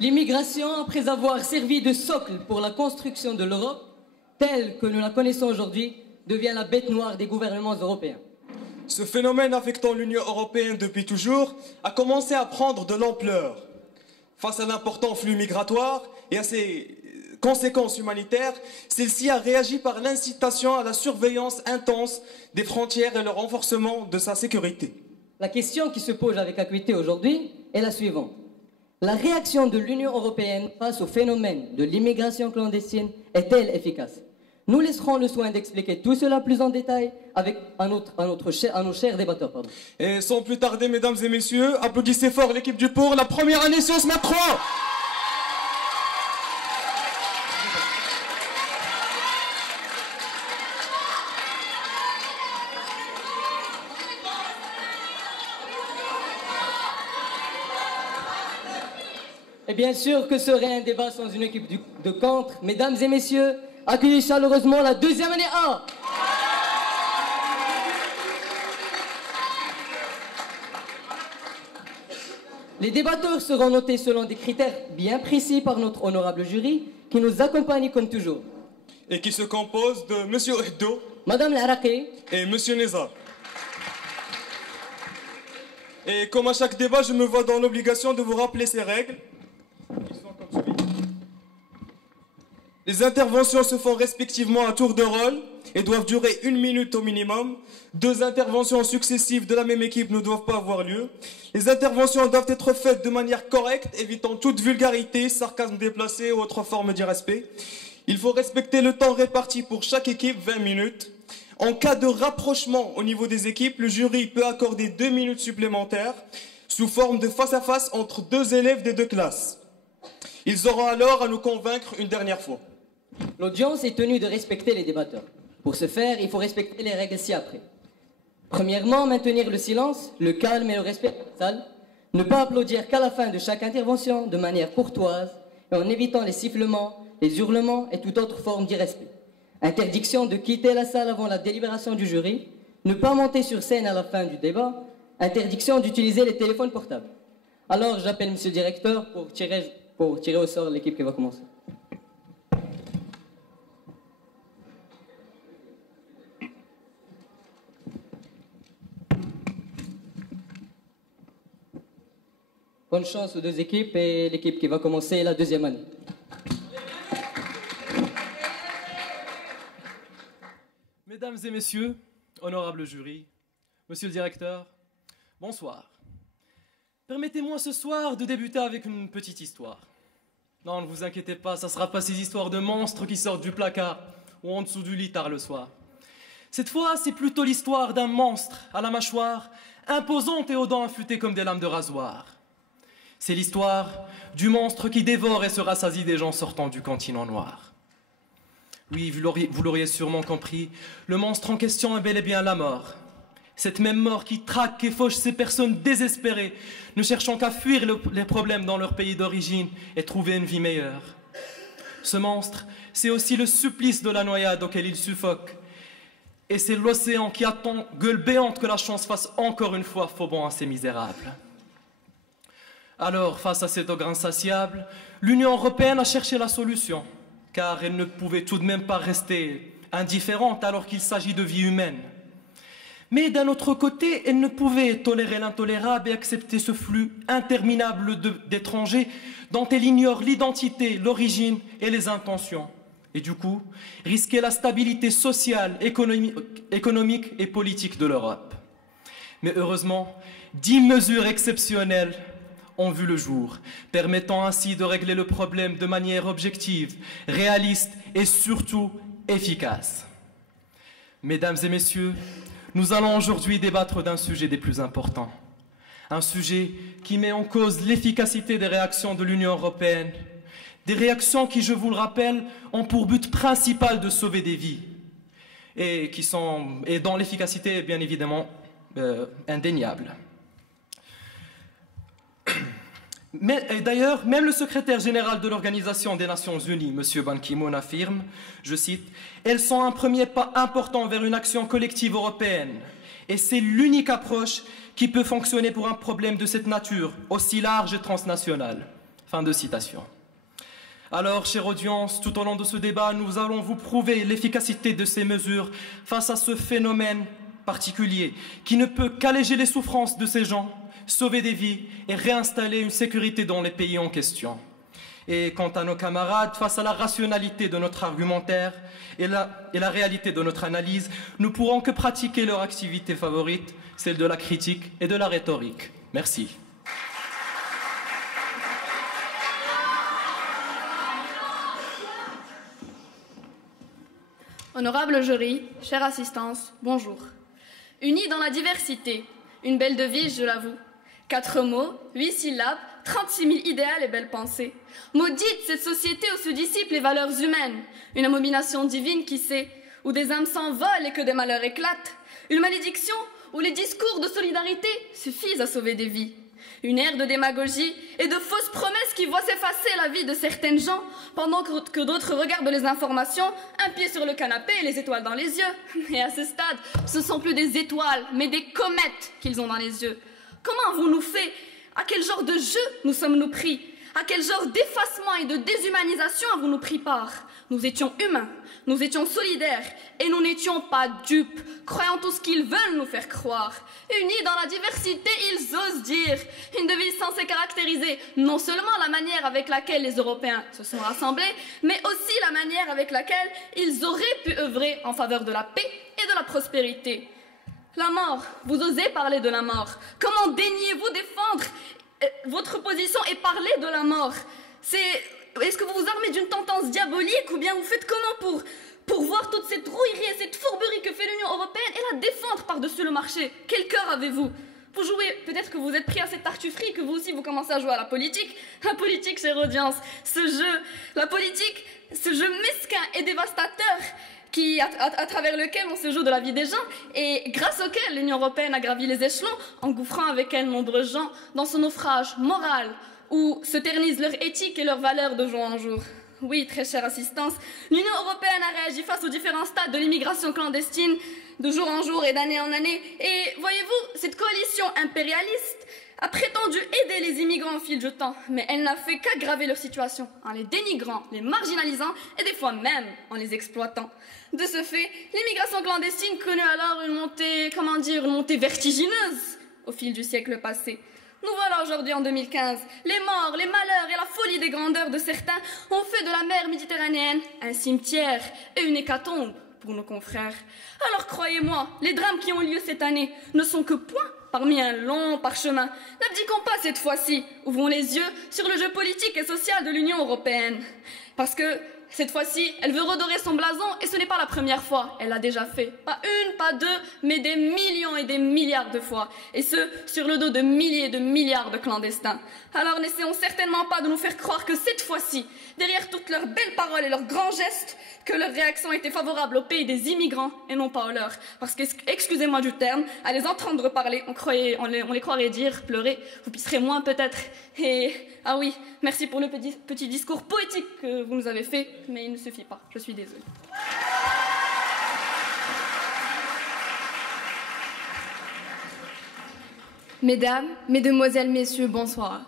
L'immigration, après avoir servi de socle pour la construction de l'Europe, telle que nous la connaissons aujourd'hui, devient la bête noire des gouvernements européens. Ce phénomène affectant l'Union européenne depuis toujours a commencé à prendre de l'ampleur. Face à l'important flux migratoire et à ses conséquences humanitaires, celle-ci a réagi par l'incitation à la surveillance intense des frontières et le renforcement de sa sécurité. La question qui se pose avec acuité aujourd'hui est la suivante. La réaction de l'Union européenne face au phénomène de l'immigration clandestine est-elle efficace? Nous laisserons le soin d'expliquer tout cela plus en détail avec à nos chers débatteurs. Pardon. Et sans plus tarder, mesdames et messieurs, applaudissez fort l'équipe du Pour, la première année Sciences Math 3. Et bien sûr, que serait un débat sans une équipe de contre? Mesdames et messieurs, accueillez chaleureusement la deuxième année A. Les débatteurs seront notés selon des critères bien précis par notre honorable jury qui nous accompagne comme toujours. Et qui se compose de Monsieur Ehdo, Madame Laraqi et Monsieur Neza. Et comme à chaque débat, je me vois dans l'obligation de vous rappeler ces règles. Les interventions se font respectivement à tour de rôle et doivent durer 1 minute au minimum. 2 interventions successives de la même équipe ne doivent pas avoir lieu. Les interventions doivent être faites de manière correcte, évitant toute vulgarité, sarcasme déplacé ou autre forme d'irrespect. Il faut respecter le temps réparti pour chaque équipe, 20 minutes. En cas de rapprochement au niveau des équipes, le jury peut accorder 2 minutes supplémentaires sous forme de face-à-face entre 2 élèves des 2 classes. Ils auront alors à nous convaincre une dernière fois. L'audience est tenue de respecter les débatteurs. Pour ce faire, il faut respecter les règles ci-après. Premièrement, maintenir le silence, le calme et le respect de la salle. Ne pas applaudir qu'à la fin de chaque intervention de manière courtoise et en évitant les sifflements, les hurlements et toute autre forme d'irrespect. Interdiction de quitter la salle avant la délibération du jury. Ne pas monter sur scène à la fin du débat. Interdiction d'utiliser les téléphones portables. Alors, j'appelle monsieur le directeur pour tirer au sort l'équipe qui va commencer. Bonne chance aux 2 équipes et l'équipe qui va commencer la deuxième année. Mesdames et messieurs, honorable jury, monsieur le directeur, bonsoir. Permettez-moi ce soir de débuter avec une petite histoire. Non, ne vous inquiétez pas, ça ne sera pas ces histoires de monstres qui sortent du placard ou en dessous du lit tard le soir. Cette fois, c'est plutôt l'histoire d'un monstre à la mâchoire imposante et aux dents affûtées comme des lames de rasoir. C'est l'histoire du monstre qui dévore et se rassasie des gens sortant du continent noir. Oui, vous l'auriez sûrement compris, le monstre en question est bel et bien la mort. Cette même mort qui traque et fauche ces personnes désespérées, ne cherchant qu'à fuir les problèmes dans leur pays d'origine et trouver une vie meilleure. Ce monstre, c'est aussi le supplice de la noyade auquel il suffoque. Et c'est l'océan qui attend, gueule béante, que la chance fasse encore une fois faux bond à ces misérables. Alors, face à cet ogre insatiable, l'Union européenne a cherché la solution, car elle ne pouvait tout de même pas rester indifférente alors qu'il s'agit de vie humaine. Mais d'un autre côté, elle ne pouvait tolérer l'intolérable et accepter ce flux interminable d'étrangers dont elle ignore l'identité, l'origine et les intentions. Et du coup, risquer la stabilité sociale, économique et politique de l'Europe. Mais heureusement, 10 mesures exceptionnelles ont vu le jour, permettant ainsi de régler le problème de manière objective, réaliste et surtout efficace. Mesdames et messieurs, nous allons aujourd'hui débattre d'un sujet des plus importants. Un sujet qui met en cause l'efficacité des réactions de l'Union européenne. Des réactions qui, je vous le rappelle, ont pour but principal de sauver des vies. Et dont l'efficacité est bien évidemment indéniable. D'ailleurs, même le secrétaire général de l'Organisation des Nations Unies, M. Ban Ki-moon, affirme, je cite, « Elles sont un premier pas important vers une action collective européenne. Et c'est l'unique approche qui peut fonctionner pour un problème de cette nature, aussi large et transnational. » Fin de citation. Alors, chère audience, tout au long de ce débat, nous allons vous prouver l'efficacité de ces mesures face à ce phénomène particulier qui ne peut qu'alléger les souffrances de ces gens, sauver des vies et réinstaller une sécurité dans les pays en question. Et quant à nos camarades, face à la rationalité de notre argumentaire et la réalité de notre analyse, nous pourrons que pratiquer leur activité favorite, celle de la critique et de la rhétorique. Merci. Honorable jury, chère assistance, bonjour. Unis dans la diversité, une belle devise, je l'avoue. 4 mots, 8 syllabes, 36 000 idéales et belles pensées. Maudite cette société où se dissipent les valeurs humaines. Une abomination divine qui sait, où des âmes s'envolent et que des malheurs éclatent. Une malédiction où les discours de solidarité suffisent à sauver des vies. Une ère de démagogie et de fausses promesses qui voient s'effacer la vie de certaines gens pendant que d'autres regardent les informations, un pied sur le canapé et les étoiles dans les yeux. Et à ce stade, ce ne sont plus des étoiles, mais des comètes qu'ils ont dans les yeux. Comment avons-nous fait? À quel genre de jeu nous sommes-nous pris? À quel genre d'effacement et de déshumanisation avons-nous pris part? Nous étions humains, nous étions solidaires et nous n'étions pas dupes, croyant tout ce qu'ils veulent nous faire croire. Unis dans la diversité, ils osent dire. Une devise censée caractériser non seulement la manière avec laquelle les Européens se sont rassemblés, mais aussi la manière avec laquelle ils auraient pu œuvrer en faveur de la paix et de la prospérité. La mort, vous osez parler de la mort. Comment daignez-vous défendre votre position et parler de la mort? Est-ce que vous vous armez d'une tendance diabolique ou bien vous faites comment pour voir toute cette rouillerie et cette fourberie que fait l'Union européenne et la défendre par-dessus le marché? Quel cœur avez-vous? Vous jouez, peut-être que vous êtes pris à cette tartufferie, que vous aussi vous commencez à jouer à la politique. La politique, chère audience, ce jeu mesquin et dévastateur à travers lequel on se joue de la vie des gens et grâce auquel l'Union européenne a gravi les échelons, engouffrant avec elle nombreux gens dans son naufrage moral où se ternissent leur éthique et leurs valeurs de jour en jour. Oui, très chère assistance, l'Union européenne a réagi face aux différents stades de l'immigration clandestine de jour en jour et d'année en année. Et voyez-vous, cette coalition impérialiste a prétendu aider les immigrants au fil du temps, mais elle n'a fait qu'aggraver leur situation en les dénigrant, les marginalisant et des fois même en les exploitant. De ce fait, l'immigration clandestine connut alors une montée vertigineuse au fil du siècle passé. Nous voilà aujourd'hui en 2015. Les morts, les malheurs et la folie des grandeurs de certains ont fait de la mer Méditerranéenne un cimetière et une hécatombe pour nos confrères. Alors croyez-moi, les drames qui ont lieu cette année ne sont que points parmi un long parchemin. N'abdiquons pas cette fois-ci. Ouvrons les yeux sur le jeu politique et social de l'Union européenne. Parce que cette fois-ci, elle veut redorer son blason et ce n'est pas la première fois. Elle l'a déjà fait. Pas une, pas deux, mais des millions et des milliards de fois. Et ce, sur le dos de milliers et de milliards de clandestins. Alors n'essayons certainement pas de nous faire croire que cette fois-ci, derrière toutes leurs belles paroles et leurs grands gestes, que leur réaction était favorable au pays des immigrants et non pas au leur. Parce que, excusez-moi du terme, à les entendre parler, on les croirait dire, pleurer, vous pisserez moins peut-être. Et, ah oui, merci pour le petit discours poétique que vous nous avez fait, mais il ne suffit pas, je suis désolée. Mesdames, Mesdemoiselles, Messieurs, bonsoir.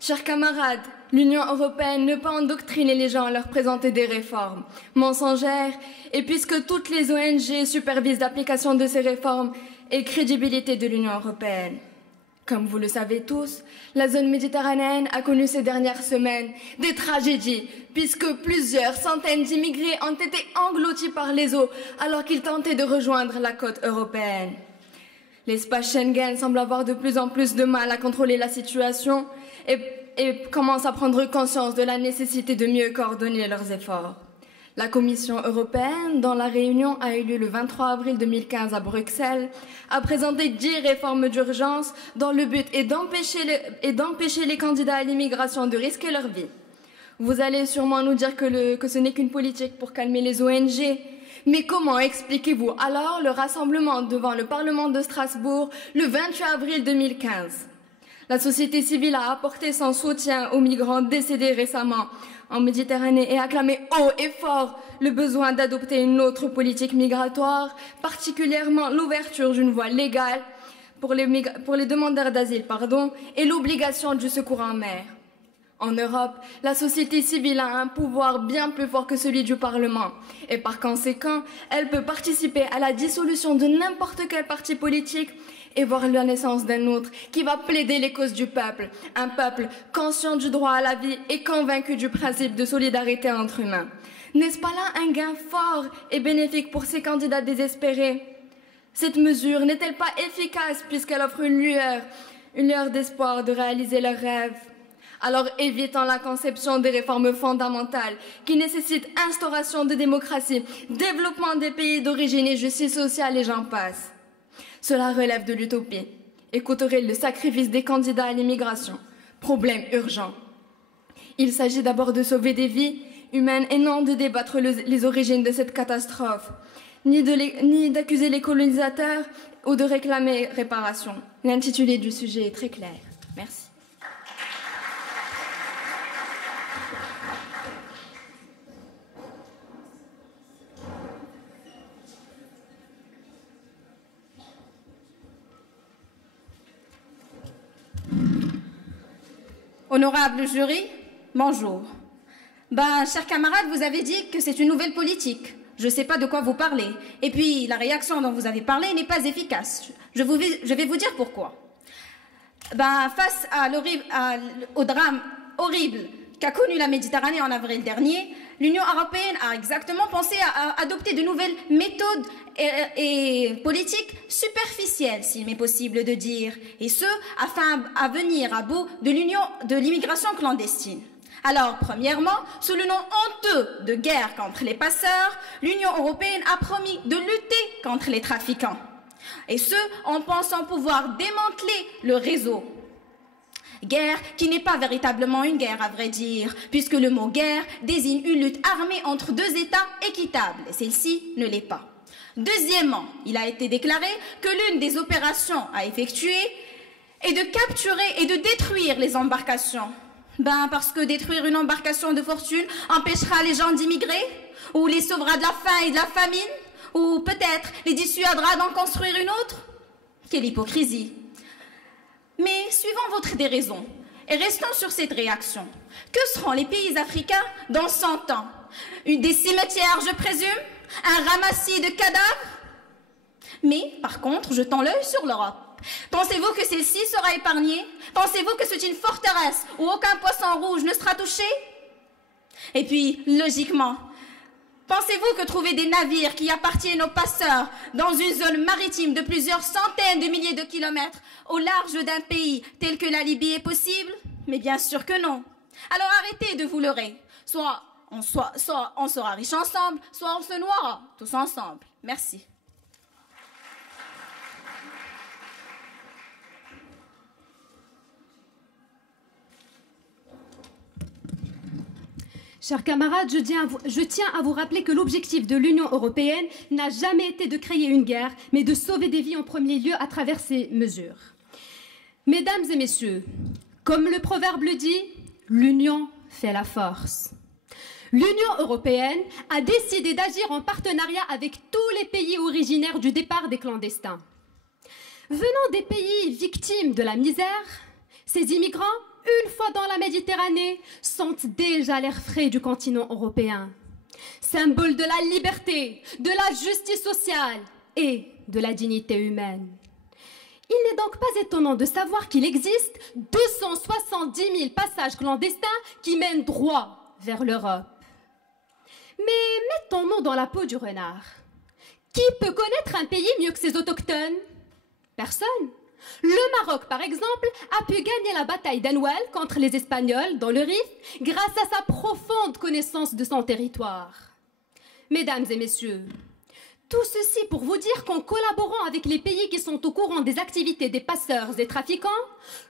Chers camarades, l'Union européenne ne peut endoctriner les gens à leur présenter des réformes mensongères, et puisque toutes les ONG supervisent l'application de ces réformes et crédibilité de l'Union européenne. Comme vous le savez tous, la zone méditerranéenne a connu ces dernières semaines des tragédies, puisque plusieurs centaines d'immigrés ont été engloutis par les eaux alors qu'ils tentaient de rejoindre la côte européenne. L'espace Schengen semble avoir de plus en plus de mal à contrôler la situation et commence à prendre conscience de la nécessité de mieux coordonner leurs efforts. La Commission européenne, dont la réunion a eu lieu le 23 avril 2015 à Bruxelles, a présenté 10 réformes d'urgence dont le but est d'empêcher les candidats à l'immigration de risquer leur vie. Vous allez sûrement nous dire que ce n'est qu'une politique pour calmer les ONG. Mais comment expliquez-vous alors le rassemblement devant le Parlement de Strasbourg le 28 avril 2015 ? La société civile a apporté son soutien aux migrants décédés récemment en Méditerranée et a clamé haut et fort le besoin d'adopter une autre politique migratoire, particulièrement l'ouverture d'une voie légale pour les demandeurs d'asile, et l'obligation du secours en mer. En Europe, la société civile a un pouvoir bien plus fort que celui du Parlement. Et par conséquent, elle peut participer à la dissolution de n'importe quel parti politique et voir la naissance d'un autre qui va plaider les causes du peuple. Un peuple conscient du droit à la vie et convaincu du principe de solidarité entre humains. N'est-ce pas là un gain fort et bénéfique pour ces candidats désespérés? Cette mesure n'est-elle pas efficace puisqu'elle offre une lueur d'espoir de réaliser leurs rêves? Alors évitons la conception des réformes fondamentales qui nécessitent instauration de démocratie, développement des pays d'origine et justice sociale et j'en passe. Cela relève de l'utopie et coûterait le sacrifice des candidats à l'immigration. Problème urgent. Il s'agit d'abord de sauver des vies humaines et non de débattre les origines de cette catastrophe, ni d'accuser les colonisateurs ou de réclamer réparation. L'intitulé du sujet est très clair. Merci. Honorable jury, bonjour. Chers camarades, vous avez dit que c'est une nouvelle politique. Je ne sais pas de quoi vous parlez. Et puis, la réaction dont vous avez parlé n'est pas efficace. Je vais vous dire pourquoi. Face au drame horrible qu'a connu la Méditerranée en avril dernier, l'Union européenne a exactement pensé à adopter de nouvelles méthodes et politiques superficielles, s'il m'est possible de dire, et ce, afin à venir à bout de l'immigration clandestine. Alors, premièrement, sous le nom honteux de guerre contre les passeurs, l'Union européenne a promis de lutter contre les trafiquants. Et ce, en pensant pouvoir démanteler le réseau. Guerre qui n'est pas véritablement une guerre, à vrai dire, puisque le mot guerre désigne une lutte armée entre deux États équitables, et celle-ci ne l'est pas. Deuxièmement, il a été déclaré que l'une des opérations à effectuer est de capturer et de détruire les embarcations. Parce que détruire une embarcation de fortune empêchera les gens d'immigrer, ou les sauvera de la faim et de la famine, ou peut-être les dissuadera d'en construire une autre. Quelle hypocrisie! Mais suivons votre déraison et restons sur cette réaction. Que seront les pays africains dans 100 ans? Des cimetières, je présume? Un ramassis de cadavres? Mais, par contre, jetons l'œil sur l'Europe. Pensez-vous que celle-ci sera épargnée? Pensez-vous que c'est une forteresse où aucun poisson rouge ne sera touché? Et puis, logiquement, pensez-vous que trouver des navires qui appartiennent aux passeurs dans une zone maritime de plusieurs centaines de milliers de kilomètres au large d'un pays tel que la Libye est possible? Mais bien sûr que non. Alors arrêtez de vous leurrer. Soit on sera riches ensemble, soit on se noiera tous ensemble. Merci. Chers camarades, je tiens à vous rappeler que l'objectif de l'Union européenne n'a jamais été de créer une guerre, mais de sauver des vies en premier lieu à travers ces mesures. Mesdames et messieurs, comme le proverbe le dit, l'union fait la force. L'Union européenne a décidé d'agir en partenariat avec tous les pays originaires du départ des clandestins. Venant des pays victimes de la misère, ces immigrants, une fois dans la Méditerranée, sentent déjà l'air frais du continent européen. Symbole de la liberté, de la justice sociale et de la dignité humaine. Il n'est donc pas étonnant de savoir qu'il existe 270 000 passages clandestins qui mènent droit vers l'Europe. Mais mettons-nous dans la peau du renard. Qui peut connaître un pays mieux que ses autochtones? Personne. Le Maroc, par exemple, a pu gagner la bataille d'Anouel contre les Espagnols dans le Rif grâce à sa profonde connaissance de son territoire. Mesdames et messieurs, tout ceci pour vous dire qu'en collaborant avec les pays qui sont au courant des activités des passeurs et trafiquants,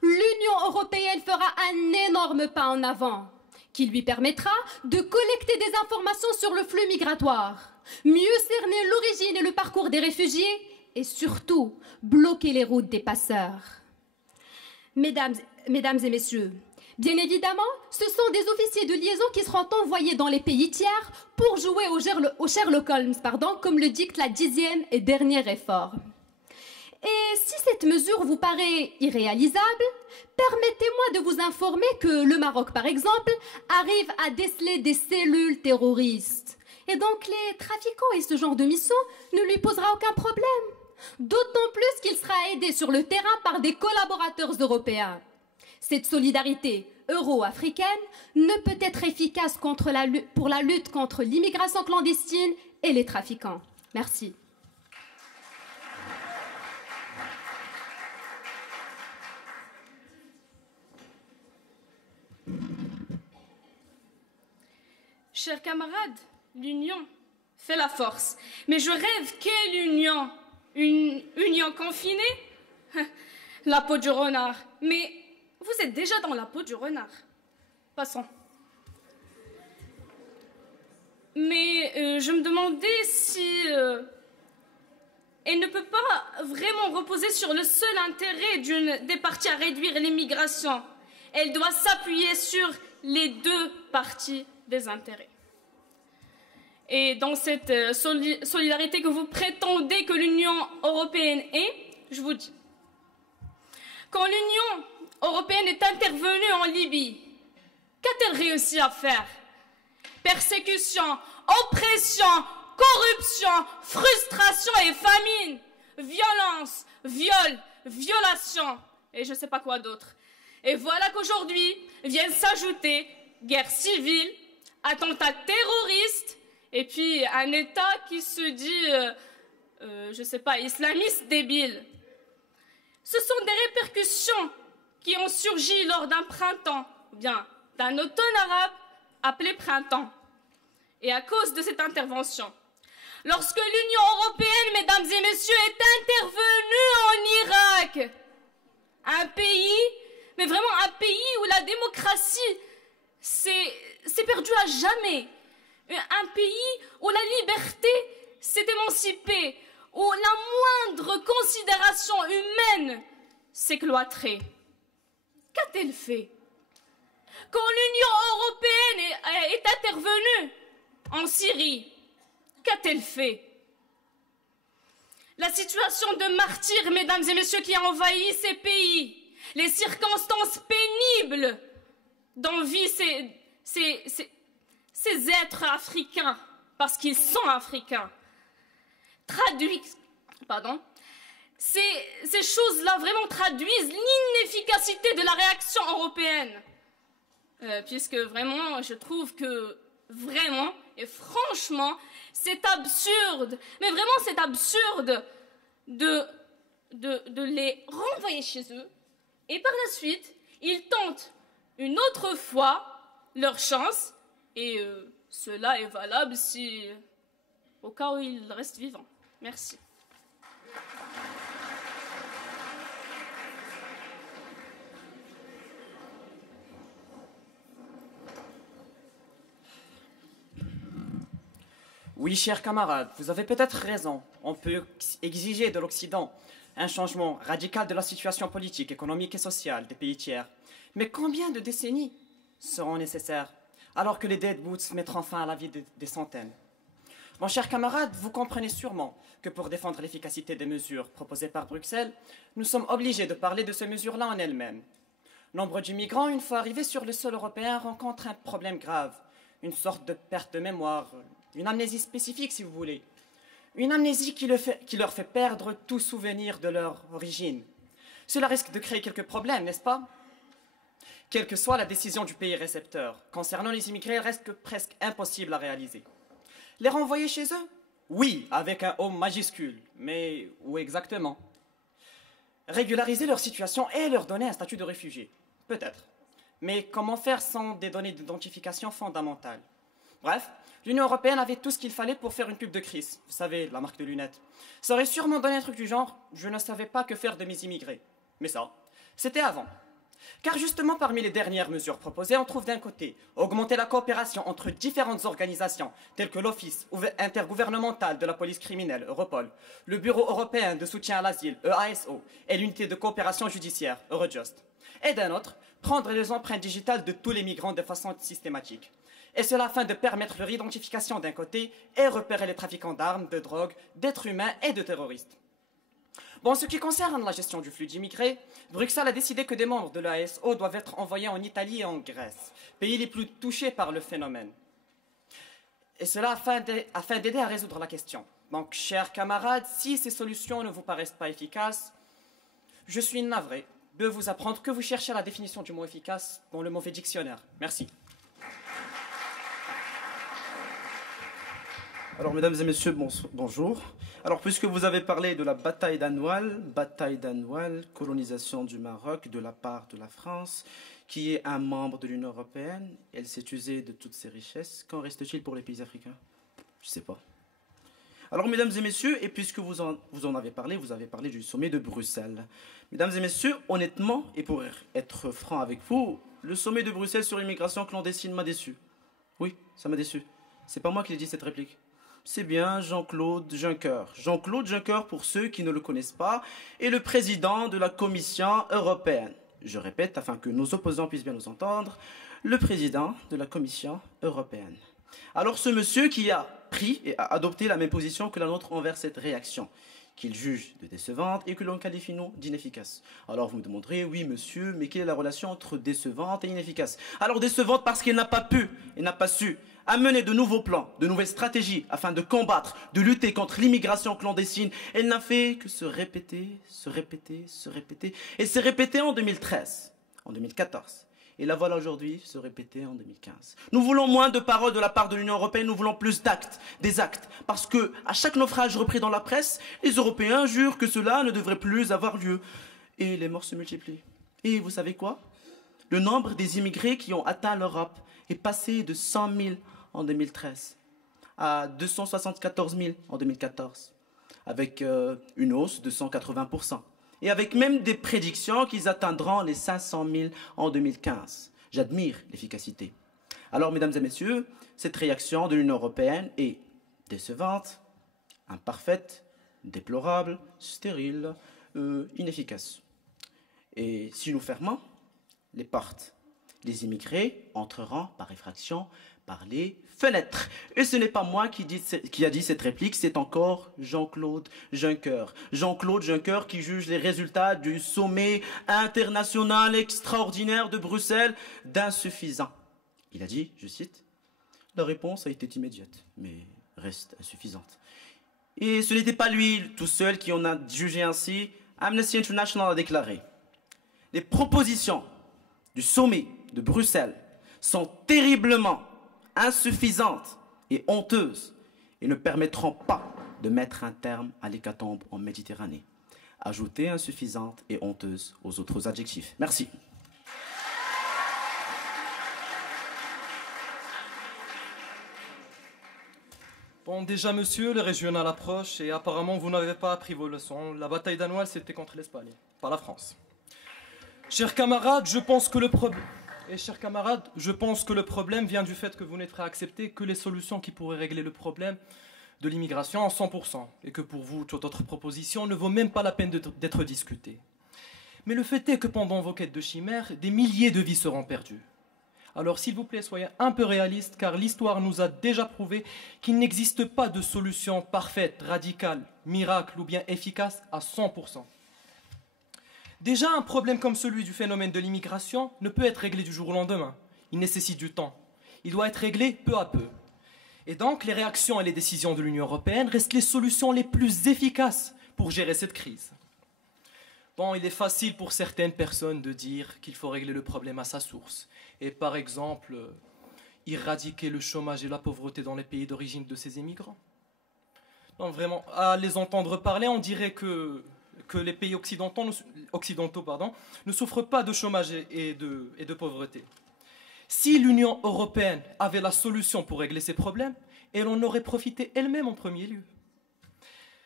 l'Union européenne fera un énorme pas en avant qui lui permettra de collecter des informations sur le flux migratoire, mieux cerner l'origine et le parcours des réfugiés et surtout bloquer les routes des passeurs. Mesdames et messieurs, bien évidemment, ce sont des officiers de liaison qui seront envoyés dans les pays tiers pour jouer au Sherlock Holmes, comme le dicte la 10e et dernière réforme. Et si cette mesure vous paraît irréalisable, permettez-moi de vous informer que le Maroc, par exemple, arrive à déceler des cellules terroristes. Et donc les trafiquants et ce genre de mission ne lui posera aucun problème. D'autant plus qu'il sera aidé sur le terrain par des collaborateurs européens. Cette solidarité euro-africaine ne peut être efficace pour la lutte contre l'immigration clandestine et les trafiquants. Merci. Chers camarades, l'union fait la force. Mais je rêve, quelle union? Une union confinée? La peau du renard. Mais vous êtes déjà dans la peau du renard. Passons. Mais je me demandais si elle ne peut pas vraiment reposer sur le seul intérêt des parties à réduire l'immigration. Elle doit s'appuyer sur les deux parties des intérêts. Et dans cette solidarité que vous prétendez que l'Union européenne est, je vous dis, quand l'Union européenne est intervenue en Libye, qu'a-t-elle réussi à faire? Persécution, oppression, corruption, frustration et famine, violence, viol, violation, et je ne sais pas quoi d'autre. Et voilà qu'aujourd'hui viennent s'ajouter guerre civile, attentats terroristes, et puis un État qui se dit, je ne sais pas, islamiste débile. Ce sont des répercussions qui ont surgi lors d'un printemps, ou bien d'un automne arabe appelé printemps. Et à cause de cette intervention, lorsque l'Union européenne, mesdames et messieurs, est intervenue en Irak, un pays, mais vraiment un pays où la démocratie s'est perdue à jamais, un pays où la liberté s'est émancipée, où la moindre considération humaine s'est cloîtrée. Qu'a-t-elle fait? Quand l'Union européenne est intervenue en Syrie, qu'a-t-elle fait? La situation de martyr, mesdames et messieurs, qui a envahi ces pays, les circonstances pénibles dont vivent ces êtres africains, parce qu'ils sont africains, ces choses-là vraiment traduisent l'inefficacité de la réaction européenne. Puisque vraiment, je trouve que vraiment, et franchement, c'est absurde, mais vraiment c'est absurde de les renvoyer chez eux, et par la suite, ils tentent une autre fois leur chance, et cela est valable au cas où ils restent vivants. Merci. Oui, chers camarades, vous avez peut-être raison. On peut exiger de l'Occident un changement radical de la situation politique, économique et sociale des pays tiers. Mais combien de décennies seront nécessaires alors que les dead boots mettront fin à la vie des centaines? Mon cher camarade, vous comprenez sûrement que pour défendre l'efficacité des mesures proposées par Bruxelles, nous sommes obligés de parler de ces mesures-là en elles-mêmes. Nombre d'immigrants, une fois arrivés sur le sol européen, rencontrent un problème grave, une sorte de perte de mémoire, une amnésie spécifique si vous voulez. Une amnésie qui leur fait perdre tout souvenir de leur origine. Cela risque de créer quelques problèmes, n'est-ce pas? Quelle que soit la décision du pays récepteur, concernant les immigrés, il reste presque impossible à réaliser. Les renvoyer chez eux? Oui, avec un O majuscule, mais où exactement? Régulariser leur situation et leur donner un statut de réfugié? Peut-être. Mais comment faire sans des données d'identification fondamentales? Bref, l'Union européenne avait tout ce qu'il fallait pour faire une pub de crise. Vous savez, la marque de lunettes. Ça aurait sûrement donné un truc du genre « Je ne savais pas que faire de mes immigrés ». Mais ça, c'était avant. Car justement, parmi les dernières mesures proposées, on trouve d'un côté augmenter la coopération entre différentes organisations, telles que l'Office intergouvernemental de la police criminelle, Europol, le Bureau européen de soutien à l'asile, EASO, et l'unité de coopération judiciaire, Eurojust. Et d'un autre, prendre les empreintes digitales de tous les migrants de façon systématique. Et cela afin de permettre leur identification d'un côté et repérer les trafiquants d'armes, de drogue, d'êtres humains et de terroristes. Bon, en ce qui concerne la gestion du flux d'immigrés, Bruxelles a décidé que des membres de l'ASO doivent être envoyés en Italie et en Grèce, pays les plus touchés par le phénomène. Et cela afin d'aider à résoudre la question. Donc, chers camarades, si ces solutions ne vous paraissent pas efficaces, je suis navré de vous apprendre que vous cherchez la définition du mot efficace dans le mauvais dictionnaire. Merci. Alors, mesdames et messieurs, bonjour. Alors, puisque vous avez parlé de la bataille d'Anoual, colonisation du Maroc de la part de la France, qui est un membre de l'Union européenne, elle s'est usée de toutes ses richesses. Qu'en reste-t-il pour les pays africains? Je ne sais pas. Alors, mesdames et messieurs, et puisque vous en avez parlé du sommet de Bruxelles. Mesdames et messieurs, honnêtement, et pour être franc avec vous, le sommet de Bruxelles sur l'immigration clandestine m'a déçu. Oui, ça m'a déçu. C'est pas moi qui ai dit cette réplique. C'est bien Jean-Claude Juncker. Jean-Claude Juncker, pour ceux qui ne le connaissent pas, est le président de la Commission européenne. Je répète, afin que nos opposants puissent bien nous entendre, le président de la Commission européenne. Alors ce monsieur qui a pris et a adopté la même position que la nôtre envers cette réaction, qu'il juge de décevante et que l'on qualifie nous d'inefficace. Alors vous me demanderez, oui monsieur, mais quelle est la relation entre décevante et inefficace? Alors décevante parce qu'elle n'a pas pu et n'a pas su amener de nouveaux plans, de nouvelles stratégies afin de combattre, de lutter contre l'immigration clandestine. Elle n'a fait que se répéter et se répéter en 2013, en 2014. Et la voilà aujourd'hui se répéter en 2015. Nous voulons moins de paroles de la part de l'Union européenne, nous voulons plus d'actes, des actes. Parce que à chaque naufrage repris dans la presse, les Européens jurent que cela ne devrait plus avoir lieu. Et les morts se multiplient. Et vous savez quoi? Le nombre des immigrés qui ont atteint l'Europe est passé de 100 000 en 2013 à 274 000 en 2014, avec une hausse de 180%. Et avec même des prédictions qu'ils atteindront les 500 000 en 2015. J'admire l'efficacité. Alors, mesdames et messieurs, cette réaction de l'Union européenne est décevante, imparfaite, déplorable, stérile, inefficace. Et si nous fermons les portes, les immigrés entreront par effraction par les fenêtres. Et ce n'est pas moi qui a dit cette réplique, c'est encore Jean-Claude Juncker. Jean-Claude Juncker qui juge les résultats du sommet international extraordinaire de Bruxelles d'insuffisants. Il a dit, je cite, « La réponse a été immédiate, mais reste insuffisante. » Et ce n'était pas lui tout seul qui en a jugé ainsi. Amnesty International a déclaré « Les propositions du sommet de Bruxelles sont terriblement insuffisantes et honteuses et ne permettront pas de mettre un terme à l'hécatombe en Méditerranée. » Ajoutez insuffisante et honteuse aux autres adjectifs. Merci. Bon, déjà, monsieur, le régional approche et apparemment, vous n'avez pas appris vos leçons. La bataille d'Anoual, c'était contre l'Espagne, pas la France. Chers camarades, je pense que le problème vient du fait que vous n'êtes prêts à accepter que les solutions qui pourraient régler le problème de l'immigration en 100%, et que pour vous, toute autre proposition ne vaut même pas la peine d'être discutée. Mais le fait est que pendant vos quêtes de chimères, des milliers de vies seront perdues. Alors s'il vous plaît, soyez un peu réalistes, car l'histoire nous a déjà prouvé qu'il n'existe pas de solution parfaite, radicale, miracle ou bien efficace à 100%. Déjà, un problème comme celui du phénomène de l'immigration ne peut être réglé du jour au lendemain. Il nécessite du temps. Il doit être réglé peu à peu. Et donc, les réactions et les décisions de l'Union européenne restent les solutions les plus efficaces pour gérer cette crise. Bon, il est facile pour certaines personnes de dire qu'il faut régler le problème à sa source. Et par exemple, éradiquer le chômage et la pauvreté dans les pays d'origine de ces immigrants. Non, vraiment, à les entendre parler, on dirait que les pays occidentaux ne souffrent pas de chômage et de pauvreté. Si l'Union européenne avait la solution pour régler ces problèmes, elle en aurait profité elle-même en premier lieu.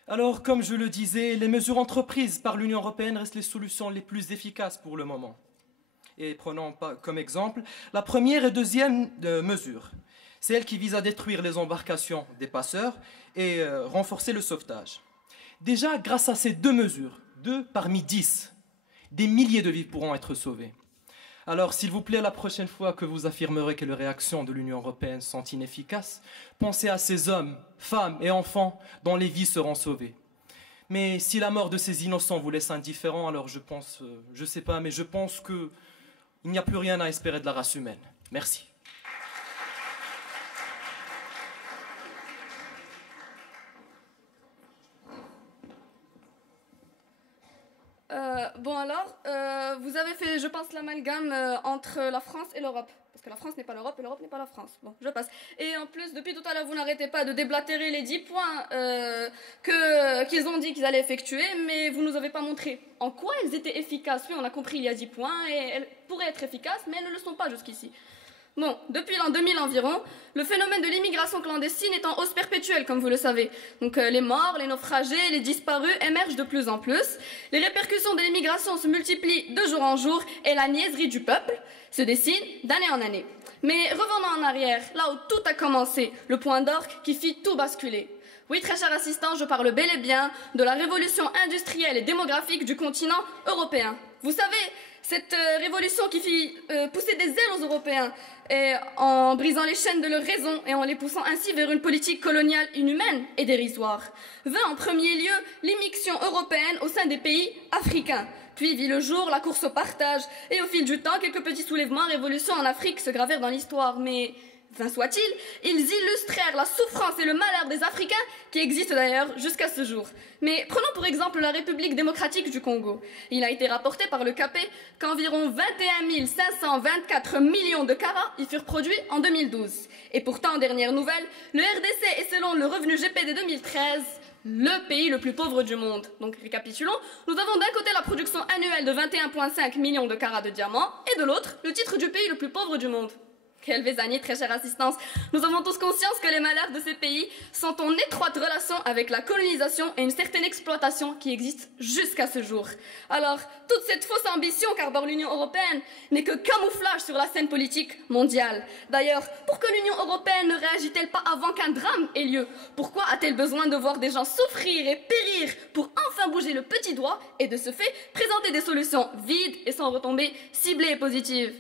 Alors, comme je le disais, les mesures entreprises par l'Union européenne restent les solutions les plus efficaces pour le moment. Et prenons comme exemple la première et deuxième mesure, celle qui vise à détruire les embarcations des passeurs et renforcer le sauvetage. Déjà, grâce à ces deux mesures, 2 parmi 10, des milliers de vies pourront être sauvées. Alors, s'il vous plaît, la prochaine fois que vous affirmerez que les réactions de l'Union européenne sont inefficaces, pensez à ces hommes, femmes et enfants dont les vies seront sauvées. Mais si la mort de ces innocents vous laisse indifférent, alors je pense, je sais pas, mais je pense que il n'y a plus rien à espérer de la race humaine. Merci. Bon alors, vous avez fait, je pense, l'amalgame entre la France et l'Europe. Parce que la France n'est pas l'Europe et l'Europe n'est pas la France. Bon, je passe. Et en plus, depuis tout à l'heure, vous n'arrêtez pas de déblatérer les 10 points qu'ils ont dit qu'ils allaient effectuer, mais vous ne nous avez pas montré en quoi elles étaient efficaces. Oui, on a compris, il y a 10 points, et elles pourraient être efficaces, mais elles ne le sont pas jusqu'ici. Bon, depuis l'an 2000 environ, le phénomène de l'immigration clandestine est en hausse perpétuelle, comme vous le savez. Donc les morts, les naufragés, les disparus émergent de plus en plus. Les répercussions de l'immigration se multiplient de jour en jour et la niaiserie du peuple se dessine d'année en année. Mais revenons en arrière, là où tout a commencé, le point d'orgue qui fit tout basculer. Oui, très cher assistant, je parle bel et bien de la révolution industrielle et démographique du continent européen. Vous savez, cette révolution qui fit pousser des ailes aux Européens, et en brisant les chaînes de leur raison et en les poussant ainsi vers une politique coloniale inhumaine et dérisoire, vint en premier lieu l'immixtion européenne au sein des pays africains. Puis vit le jour la course au partage, et au fil du temps, quelques petits soulèvements, révolutions en Afrique se gravèrent dans l'histoire. Mais, vain soit-il, ils illustrèrent la souffrance et le malheur des Africains qui existent d'ailleurs jusqu'à ce jour. Mais prenons pour exemple la République démocratique du Congo. Il a été rapporté par le CAPE qu'environ 21 524 millions de carats y furent produits en 2012. Et pourtant, en dernière nouvelle, le RDC est selon le revenu GPD 2013 le pays le plus pauvre du monde. Donc récapitulons, nous avons d'un côté la production annuelle de 21,5 millions de carats de diamants et de l'autre, le titre du pays le plus pauvre du monde. Quelle Vézanie, très chère assistance. Nous avons tous conscience que les malheurs de ces pays sont en étroite relation avec la colonisation et une certaine exploitation qui existe jusqu'à ce jour. Alors, toute cette fausse ambition qu'arbore l'Union européenne n'est que camouflage sur la scène politique mondiale. D'ailleurs, pourquoi l'Union européenne ne réagit-elle pas avant qu'un drame ait lieu? Pourquoi a-t-elle besoin de voir des gens souffrir et périr pour enfin bouger le petit doigt et de ce fait présenter des solutions vides et sans retombées ciblées et positives?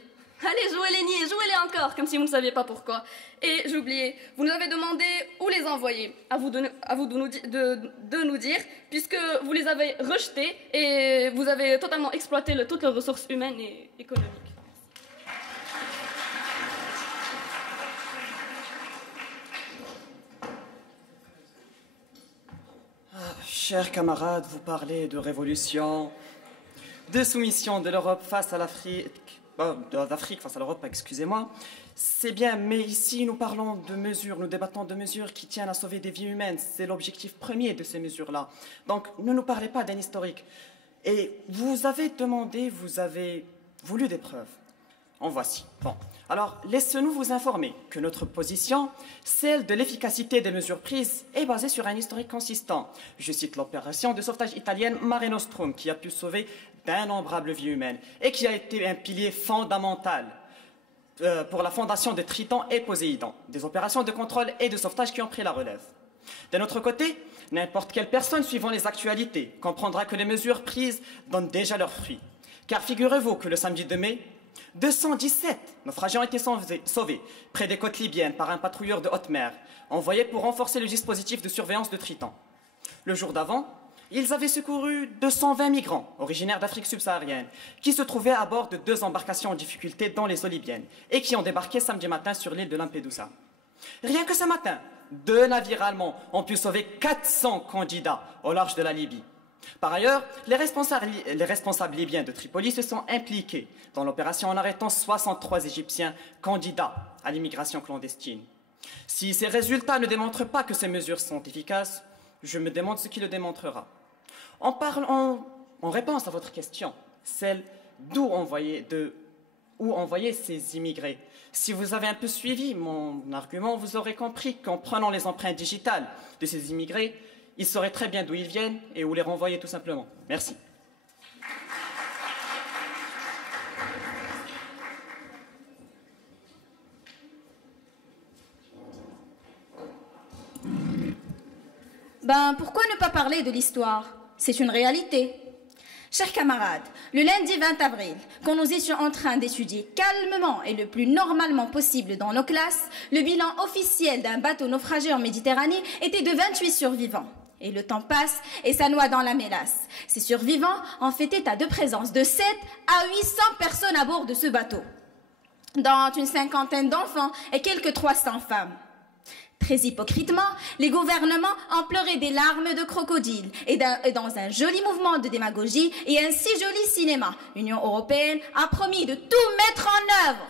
Allez, jouez-les niais, jouez-les encore, comme si vous ne saviez pas pourquoi. Et j'ai oublié, vous nous avez demandé où les envoyer. À vous de nous dire, puisque vous les avez rejetés et vous avez totalement exploité toutes les ressources humaines et économiques. Chers camarades, vous parlez de révolution, de soumission de l'Europe face à l'Afrique. De l'Afrique face à l'Europe, excusez-moi. C'est bien, mais ici nous parlons de mesures, nous débattons de mesures qui tiennent à sauver des vies humaines. C'est l'objectif premier de ces mesures-là. Donc ne nous parlez pas d'un historique. Et vous avez demandé, vous avez voulu des preuves. En voici. Bon. Alors, laissez-nous vous informer que notre position, celle de l'efficacité des mesures prises, est basée sur un historique consistant. Je cite l'opération de sauvetage italienne Mare Nostrum, qui a pu sauver d'innombrables vies humaines et qui a été un pilier fondamental pour la fondation de Triton et Poséidon, des opérations de contrôle et de sauvetage qui ont pris la relève. D'un autre côté, n'importe quelle personne suivant les actualités comprendra que les mesures prises donnent déjà leurs fruits. Car figurez-vous que le samedi 2 mai, 217 naufragés ont été sauvés près des côtes libyennes par un patrouilleur de haute mer, envoyé pour renforcer le dispositif de surveillance de Triton. Le jour d'avant, ils avaient secouru 220 migrants originaires d'Afrique subsaharienne qui se trouvaient à bord de 2 embarcations en difficulté dans les eaux libyennes et qui ont débarqué samedi matin sur l'île de Lampedusa. Rien que ce matin, 2 navires allemands ont pu sauver 400 candidats au large de la Libye. Par ailleurs, les responsables libyens de Tripoli se sont impliqués dans l'opération en arrêtant 63 Égyptiens candidats à l'immigration clandestine. Si ces résultats ne démontrent pas que ces mesures sont efficaces, je me demande ce qui le démontrera. En réponse à votre question, celle où envoyer ces immigrés, si vous avez un peu suivi mon argument, vous aurez compris qu'en prenant les empreintes digitales de ces immigrés, ils sauraient très bien d'où ils viennent et où les renvoyer tout simplement. Merci. Pourquoi ne pas parler de l'histoire? C'est une réalité. Chers camarades, le lundi 20 avril, quand nous étions en train d'étudier calmement et le plus normalement possible dans nos classes, le bilan officiel d'un bateau naufragé en Méditerranée était de 28 survivants. Et le temps passe et ça noie dans la mélasse. Ces survivants en fait état de présence de 7 à 800 personnes à bord de ce bateau, dont une cinquantaine d'enfants et quelques 300 femmes. Très hypocritement, les gouvernements ont pleuré des larmes de crocodile et dans un joli mouvement de démagogie et un si joli cinéma, l'Union européenne a promis de tout mettre en œuvre.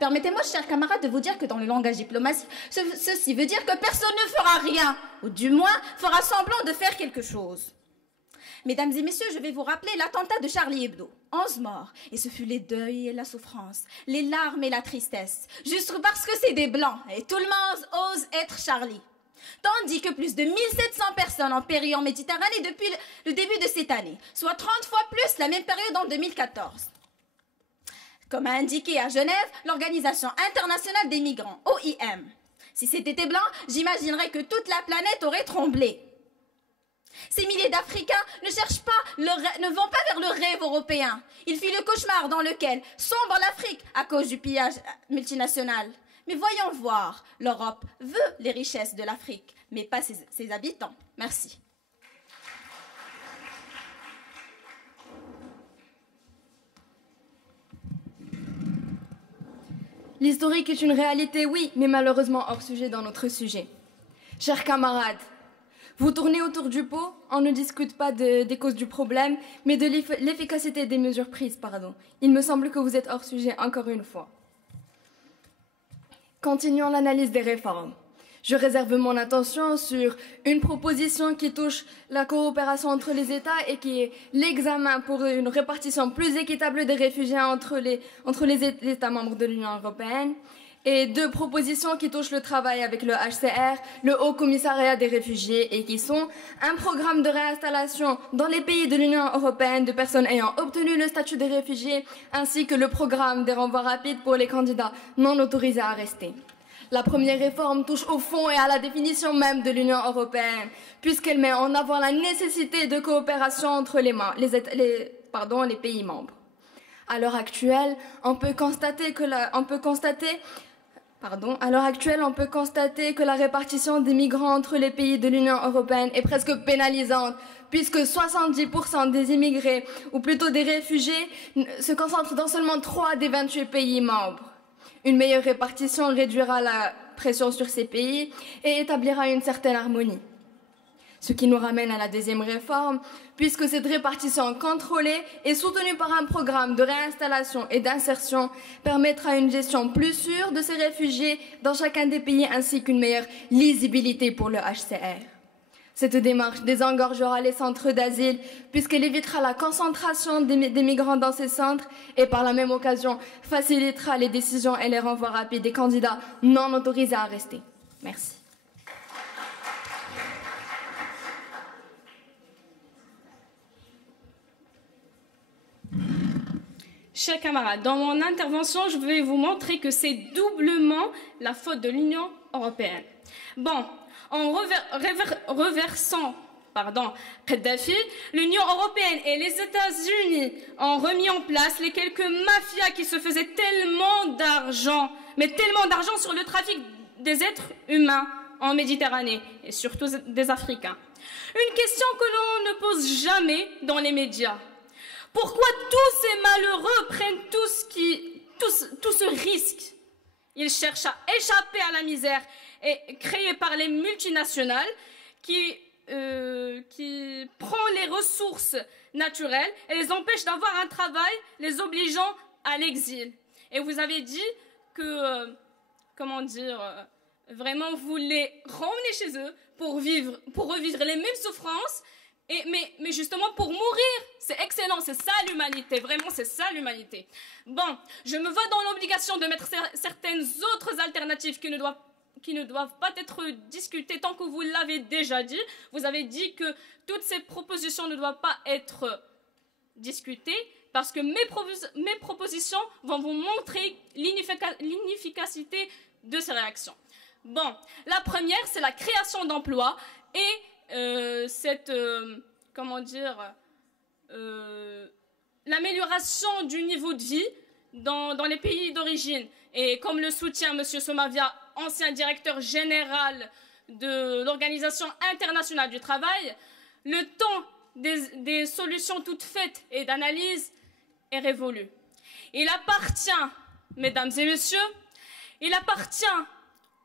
Permettez-moi, chers camarades, de vous dire que dans le langage diplomatique, ceci veut dire que personne ne fera rien, ou du moins fera semblant de faire quelque chose. Mesdames et messieurs, je vais vous rappeler l'attentat de Charlie Hebdo. 11 morts, et ce fut les deuils et la souffrance, les larmes et la tristesse, juste parce que c'est des blancs, et tout le monde ose être Charlie. Tandis que plus de 1700 personnes ont péri en Méditerranée depuis le début de cette année, soit 30 fois plus la même période en 2014. Comme a indiqué à Genève l'Organisation internationale des migrants, OIM. Si c'était blanc, j'imaginerais que toute la planète aurait tremblé. Ces milliers d'Africains ne vont pas vers le rêve européen. Ils fuient le cauchemar dans lequel sombre l'Afrique à cause du pillage multinational. Mais voyons voir, l'Europe veut les richesses de l'Afrique, mais pas ses habitants. Merci. L'historique est une réalité, oui, mais malheureusement hors sujet dans notre sujet. Chers camarades, vous tournez autour du pot, on ne discute pas des causes du problème, mais de l'efficacité des mesures prises, pardon. Il me semble que vous êtes hors sujet encore une fois. Continuons l'analyse des réformes. Je réserve mon attention sur une proposition qui touche la coopération entre les États et qui est l'examen pour une répartition plus équitable des réfugiés entre les États membres de l'Union européenne, et 2 propositions qui touchent le travail avec le HCR, le Haut Commissariat des réfugiés, et qui sont un programme de réinstallation dans les pays de l'Union européenne de personnes ayant obtenu le statut de réfugiés, ainsi que le programme des renvois rapides pour les candidats non autorisés à rester. La première réforme touche au fond et à la définition même de l'Union européenne, puisqu'elle met en avant la nécessité de coopération entre les pays membres. À l'heure actuelle, on peut constater que la répartition des migrants entre les pays de l'Union européenne est presque pénalisante, puisque 70% des immigrés, ou plutôt des réfugiés, se concentrent dans seulement 3 des 28 pays membres. Une meilleure répartition réduira la pression sur ces pays et établira une certaine harmonie. Ce qui nous ramène à la deuxième réforme, puisque cette répartition contrôlée et soutenue par un programme de réinstallation et d'insertion permettra une gestion plus sûre de ces réfugiés dans chacun des pays ainsi qu'une meilleure lisibilité pour le HCR. Cette démarche désengorgera les centres d'asile puisqu'elle évitera la concentration des migrants dans ces centres et par la même occasion facilitera les décisions et les renvois rapides des candidats non autorisés à rester. Merci. Chers camarades, dans mon intervention, je vais vous montrer que c'est doublement la faute de l'Union européenne. Bon, en reversant Kadhafi, l'Union européenne et les États-Unis ont remis en place les quelques mafias qui se faisaient tellement d'argent, mais tellement d'argent sur le trafic des êtres humains en Méditerranée, et surtout des Africains. Une question que l'on ne pose jamais dans les médias. Pourquoi tous ces malheureux prennent tout ce risque? Ils cherchent à échapper à la misère créée par les multinationales qui prend les ressources naturelles et les empêche d'avoir un travail, les obligeant à l'exil. Et vous avez dit que, vraiment vous les ramenez chez eux pour revivre les mêmes souffrances, mais justement pour mourir. C'est excellent, c'est ça l'humanité, vraiment c'est ça l'humanité. Bon, je me vois dans l'obligation de mettre certaines autres alternatives qui ne doivent pas être discutées tant que vous l'avez déjà dit. Vous avez dit que toutes ces propositions ne doivent pas être discutées parce que mes propositions vont vous montrer l'inefficacité de ces réactions. Bon, la première, c'est la création d'emplois et l'amélioration du niveau de vie dans les pays d'origine. Et comme le soutient M. Somavia, ancien directeur général de l'Organisation internationale du travail, le temps des solutions toutes faites et d'analyse est révolu. Il appartient, mesdames et messieurs, il appartient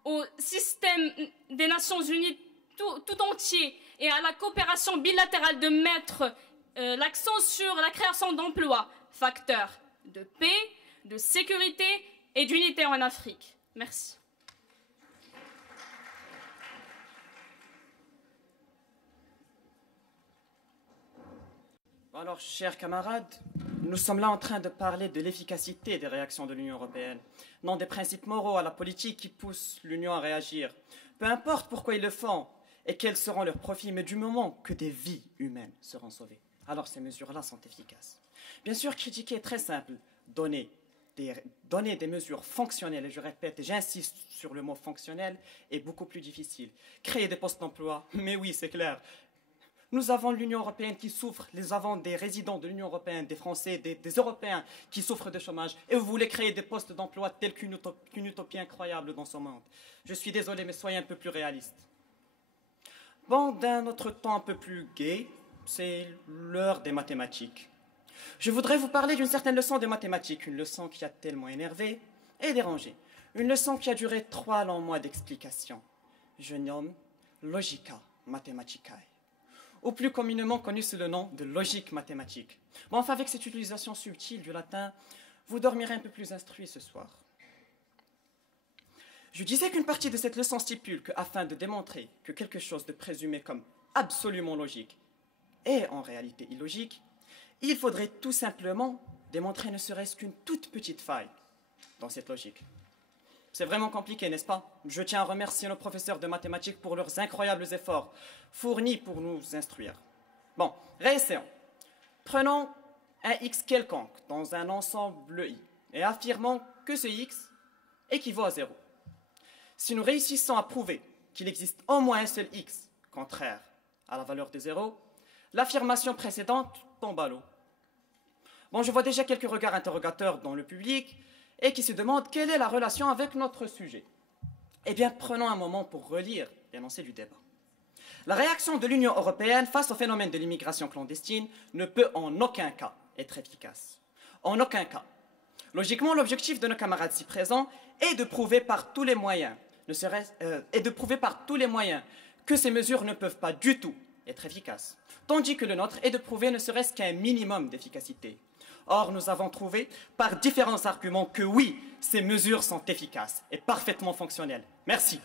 au système des Nations Unies tout entier et à la coopération bilatérale de mettre l'accent sur la création d'emplois, facteur de paix, de sécurité et d'unité en Afrique. Merci. Alors, chers camarades, nous sommes là en train de parler de l'efficacité des réactions de l'Union européenne, non des principes moraux à la politique qui poussent l'Union à réagir. Peu importe pourquoi ils le font et quels seront leurs profits, mais du moment que des vies humaines seront sauvées, alors ces mesures-là sont efficaces. Bien sûr, critiquer est très simple. Donner des mesures fonctionnelles, et je répète, et j'insiste sur le mot fonctionnel, est beaucoup plus difficile. Créer des postes d'emploi, mais oui, c'est clair. Nous avons l'Union européenne qui souffre, nous avons des résidents de l'Union européenne, des Français, des Européens qui souffrent de chômage. Et vous voulez créer des postes d'emploi tels qu'une utopie incroyable dans ce monde. Je suis désolé, mais soyez un peu plus réaliste. Bon, d'un autre temps un peu plus gai, c'est l'heure des mathématiques. Je voudrais vous parler d'une certaine leçon de mathématiques, une leçon qui a tellement énervé et dérangé. Une leçon qui a duré 3 longs mois d'explication. Je nomme Logica Mathematicae, ou plus communément connu sous le nom de logique mathématique. Bon, enfin, avec cette utilisation subtile du latin, vous dormirez un peu plus instruit ce soir. Je disais qu'une partie de cette leçon stipule qu'afin de démontrer que quelque chose de présumé comme absolument logique est en réalité illogique, il faudrait tout simplement démontrer ne serait-ce qu'une toute petite faille dans cette logique. C'est vraiment compliqué, n'est-ce pas? Je tiens à remercier nos professeurs de mathématiques pour leurs incroyables efforts fournis pour nous instruire. Bon, réessayons. Prenons un x quelconque dans un ensemble i et affirmons que ce x équivaut à 0. Si nous réussissons à prouver qu'il existe au moins un seul x contraire à la valeur de 0, l'affirmation précédente tombe à l'eau. Bon, je vois déjà quelques regards interrogateurs dans le public et qui se demandent quelle est la relation avec notre sujet. Eh bien, prenons un moment pour relire l'énoncé du débat. La réaction de l'Union européenne face au phénomène de l'immigration clandestine ne peut en aucun cas être efficace. En aucun cas. Logiquement, l'objectif de nos camarades ci présents est de prouver par tous les moyens, que ces mesures ne peuvent pas du tout être efficaces, tandis que le nôtre est de prouver ne serait-ce qu'un minimum d'efficacité. Or, nous avons trouvé par différents arguments que oui, ces mesures sont efficaces et parfaitement fonctionnelles. Merci.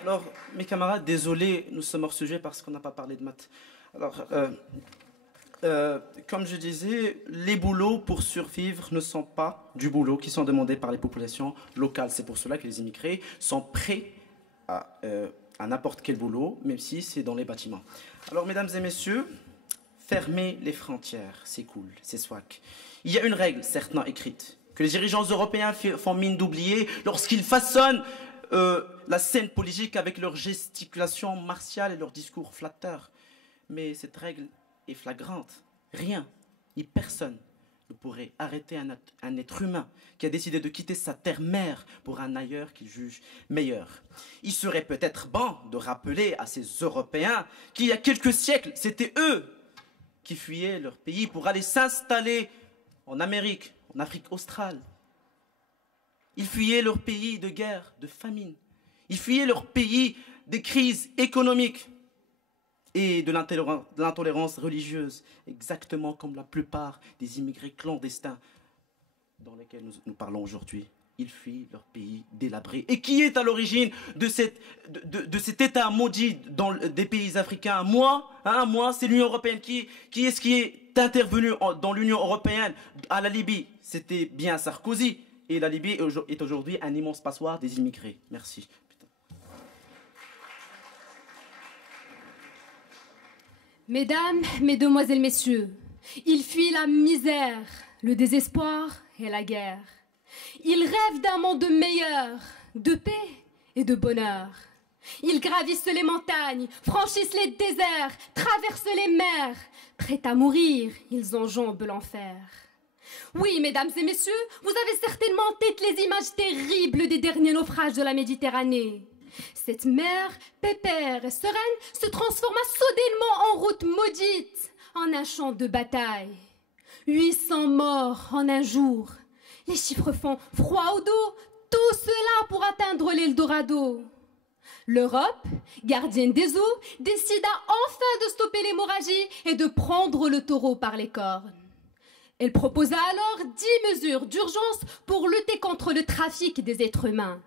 Alors, mes camarades, désolé, nous sommes hors sujet parce qu'on n'a pas parlé de maths. Alors, comme je disais, les boulots pour survivre ne sont pas du boulot qui sont demandés par les populations locales. C'est pour cela que les immigrés sont prêts à n'importe quel boulot, même si c'est dans les bâtiments. Alors, mesdames et messieurs, fermer les frontières, c'est cool, c'est swag. Il y a une règle, certainement écrite, que les dirigeants européens font mine d'oublier lorsqu'ils façonnent la scène politique avec leurs gesticulations martiales et leurs discours flatteurs. Mais cette règle est flagrante. Rien, ni personne ne pourrait arrêter un être humain qui a décidé de quitter sa terre-mère pour un ailleurs qu'il juge meilleur. Il serait peut-être bon de rappeler à ces Européens qu'il y a quelques siècles, c'était eux qui fuyaient leur pays pour aller s'installer en Amérique, en Afrique australe. Ils fuyaient leur pays de guerre, de famine. Ils fuyaient leur pays des crises économiques et de l'intolérance religieuse, exactement comme la plupart des immigrés clandestins dans lesquels nous parlons aujourd'hui. Ils fuient leur pays délabré. Et qui est à l'origine de cet état maudit dans des pays africains? Moi, c'est l'Union européenne. Qui est-ce qui est intervenu dans l'Union européenne à la Libye? C'était bien Sarkozy. Et la Libye est aujourd'hui un immense passoire des immigrés. Merci. Mesdames, mesdemoiselles, messieurs, ils fuient la misère, le désespoir et la guerre. Ils rêvent d'un monde meilleur, de paix et de bonheur. Ils gravissent les montagnes, franchissent les déserts, traversent les mers. Prêts à mourir, ils enjambent l'enfer. Oui, mesdames et messieurs, vous avez certainement en tête les images terribles des derniers naufrages de la Méditerranée. Cette mer, pépère et sereine, se transforma soudainement en route maudite, en un champ de bataille. 800 morts en un jour. Les chiffres font froid au dos, tout cela pour atteindre l'Eldorado. L'Europe, gardienne des eaux, décida enfin de stopper l'hémorragie et de prendre le taureau par les cornes. Elle proposa alors 10 mesures d'urgence pour lutter contre le trafic des êtres humains.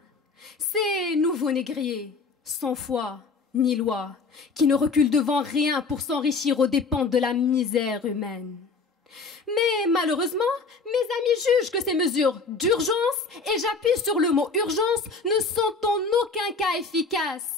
Ces nouveaux négriers, sans foi ni loi, qui ne reculent devant rien pour s'enrichir aux dépens de la misère humaine. Mais malheureusement, mes amis jugent que ces mesures d'urgence, et j'appuie sur le mot urgence, ne sont en aucun cas efficaces.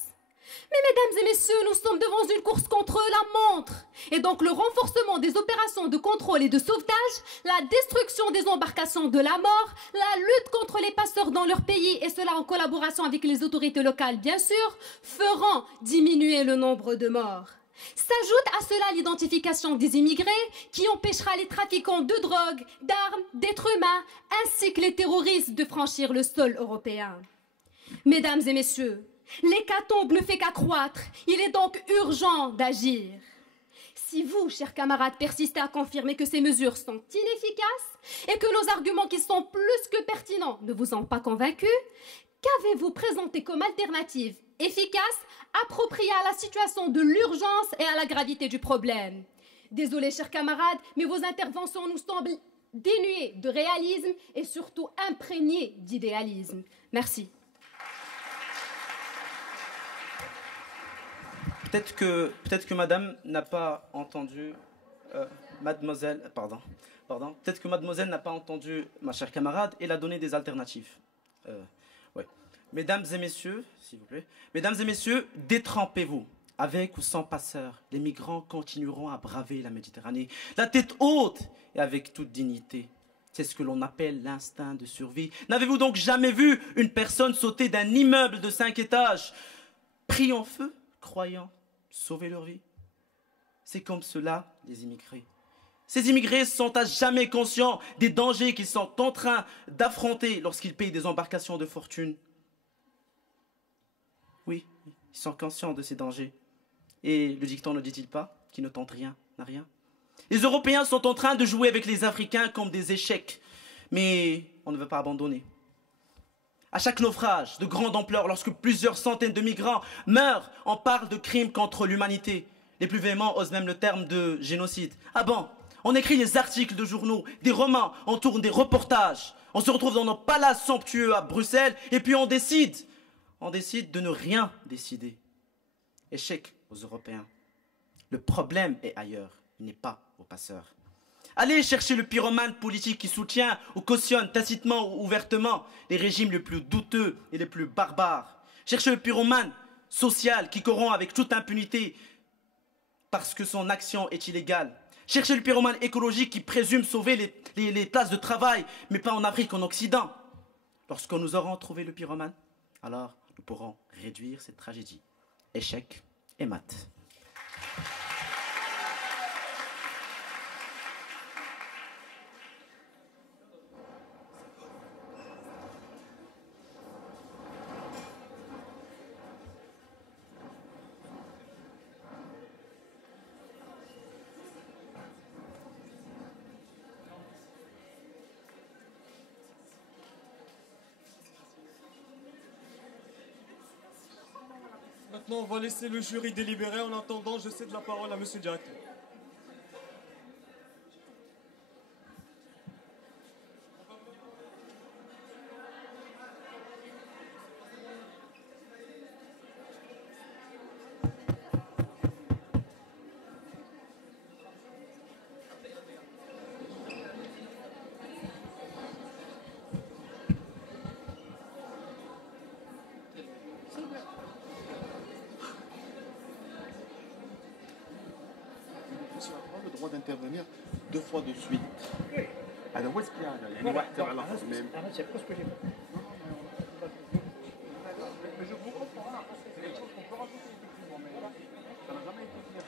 Mais mesdames et messieurs, nous sommes devant une course contre la montre. Et donc le renforcement des opérations de contrôle et de sauvetage, la destruction des embarcations de la mort, la lutte contre les passeurs dans leur pays, et cela en collaboration avec les autorités locales bien sûr, feront diminuer le nombre de morts. S'ajoute à cela l'identification des immigrés qui empêchera les trafiquants de drogue, d'armes, d'êtres humains, ainsi que les terroristes de franchir le sol européen. Mesdames et messieurs, l'hécatombe ne fait qu'accroître, il est donc urgent d'agir. Si vous, chers camarades, persistez à confirmer que ces mesures sont inefficaces et que nos arguments qui sont plus que pertinents ne vous ont pas convaincus, qu'avez-vous présenté comme alternative efficace, appropriée à la situation de l'urgence et à la gravité du problème? Désolés, chers camarades, mais vos interventions nous semblent dénuées de réalisme et surtout imprégnées d'idéalisme. Merci. Peut-être que madame n'a pas entendu, mademoiselle, pardon. Peut-être que mademoiselle n'a pas entendu ma chère camarade et elle a donné des alternatives. Ouais. Mesdames et messieurs, s'il vous plaît, mesdames et messieurs, détrempez-vous. Avec ou sans passeurs, les migrants continueront à braver la Méditerranée, la tête haute et avec toute dignité. C'est ce que l'on appelle l'instinct de survie. N'avez-vous donc jamais vu une personne sauter d'un immeuble de 5 étages, pris en feu, croyant sauver leur vie? C'est comme cela, les immigrés. Ces immigrés sont à jamais conscients des dangers qu'ils sont en train d'affronter lorsqu'ils payent des embarcations de fortune. Oui, ils sont conscients de ces dangers. Et le dicton ne dit-il pas qui ne tente rien n'a rien? Les Européens sont en train de jouer avec les Africains comme des échecs. Mais on ne veut pas abandonner. À chaque naufrage de grande ampleur, lorsque plusieurs centaines de migrants meurent, on parle de crimes contre l'humanité. Les plus véhéments osent même le terme de génocide. Ah bon, on écrit des articles de journaux, des romans, on tourne des reportages. On se retrouve dans nos palaces somptueux à Bruxelles et puis on décide de ne rien décider. Échec aux Européens. Le problème est ailleurs, il n'est pas aux passeurs. Allez chercher le pyromane politique qui soutient ou cautionne tacitement ou ouvertement les régimes les plus douteux et les plus barbares. Cherchez le pyromane social qui corrompt avec toute impunité parce que son action est illégale. Cherchez le pyromane écologique qui présume sauver les places de travail, mais pas en Afrique, en Occident. Lorsque nous aurons trouvé le pyromane, alors nous pourrons réduire cette tragédie. Échec et mat. Maintenant, on va laisser le jury délibérer. En attendant, je cède la parole à monsieur le directeur. droit d'intervenir 2 fois de suite. Alors où est-ce qu'il y a là? Il y a une ouverture à la fois même. C'est pas ce que j'ai fait. Mais je vous comprends là, c'est quelque chose qu'on peut rajouter effectivement, mais ça n'a jamais été clair.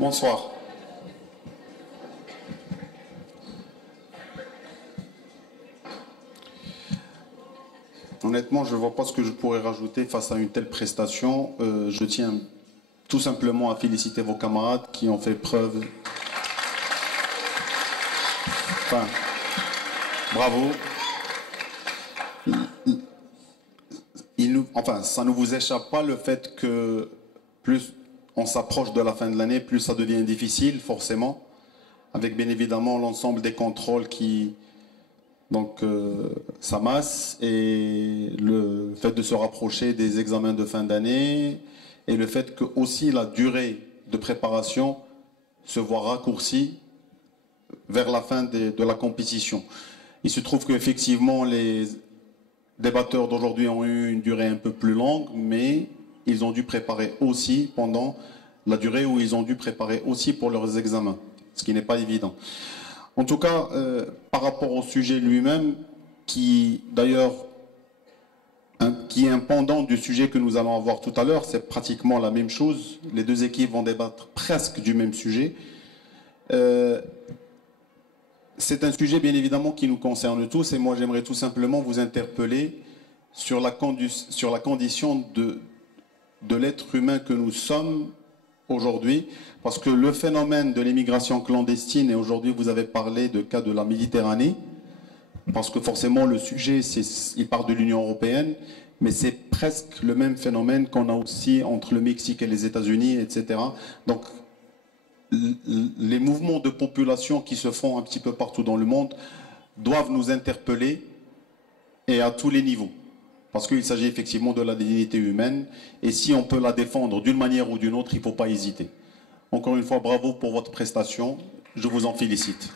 Bonsoir. Honnêtement, je ne vois pas ce que je pourrais rajouter face à une telle prestation. Je tiens tout simplement à féliciter vos camarades qui ont fait preuve. Enfin, bravo. Enfin, ça ne vous échappe pas le fait que plus on s'approche de la fin de l'année, plus ça devient difficile, forcément, avec bien évidemment l'ensemble des contrôles qui s'amassent, et le fait de se rapprocher des examens de fin d'année, et le fait que aussi la durée de préparation se voit raccourcie vers la fin de la compétition. Il se trouve qu'effectivement les débatteurs d'aujourd'hui ont eu une durée un peu plus longue, mais ils ont dû préparer aussi pendant la durée où ils ont dû préparer aussi pour leurs examens, ce qui n'est pas évident. En tout cas, par rapport au sujet lui-même, qui d'ailleurs qui est un pendant du sujet que nous allons avoir tout à l'heure, c'est pratiquement la même chose. Les deux équipes vont débattre presque du même sujet. C'est un sujet bien évidemment qui nous concerne tous, et moi j'aimerais tout simplement vous interpeller sur la condition de l'être humain que nous sommes aujourd'hui, parce que le phénomène de l'immigration clandestine, et aujourd'hui vous avez parlé de cas de la Méditerranée, parce que forcément le sujet, il part de l'Union européenne, mais c'est presque le même phénomène qu'on a aussi entre le Mexique et les États-Unis, etc. Donc les mouvements de population qui se font un petit peu partout dans le monde doivent nous interpeller, et à tous les niveaux. Parce qu'il s'agit effectivement de la dignité humaine, et si on peut la défendre d'une manière ou d'une autre, il ne faut pas hésiter. Encore une fois, bravo pour votre prestation, je vous en félicite.